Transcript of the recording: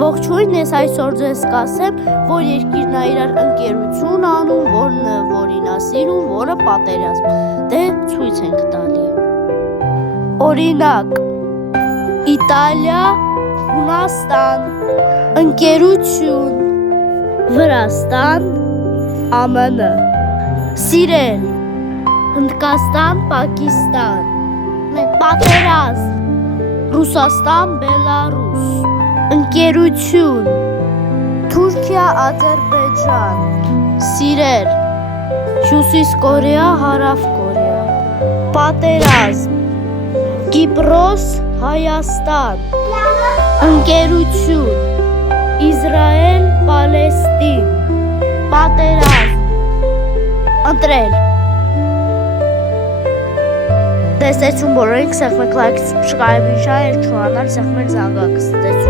Ողջույն, ես այսօր ձեզ կասեմ, որ երկիրն է իրար ընկերություն անում, որին է սիրում, որը պատերազմ։ Դե ցույց ենք տալի։ Օրինակ, Իտալիա, Հունաստան, ընկերություն, Վրաստան, ԱՄՆ, սիրել, Հնդկաստան, Պակիստան, պատերազմ, Ռուսաստան, Բելարուս, ընկերություն, Թուրքիա, Ադրբեջան, սիրել, Հյուսիս Կորեա, Հարավ Կորեա, պատերազմ, Կիպրոս, Հայաստան, ընկերություն, Իսրայել, Պալեստին, պատերազմ, ընտրել։ Տեսեցում բոլորին, սեղմեք լայք, subscribe-ին, շայր, չուանալ, սեղմեք զանգակը, ստեցում։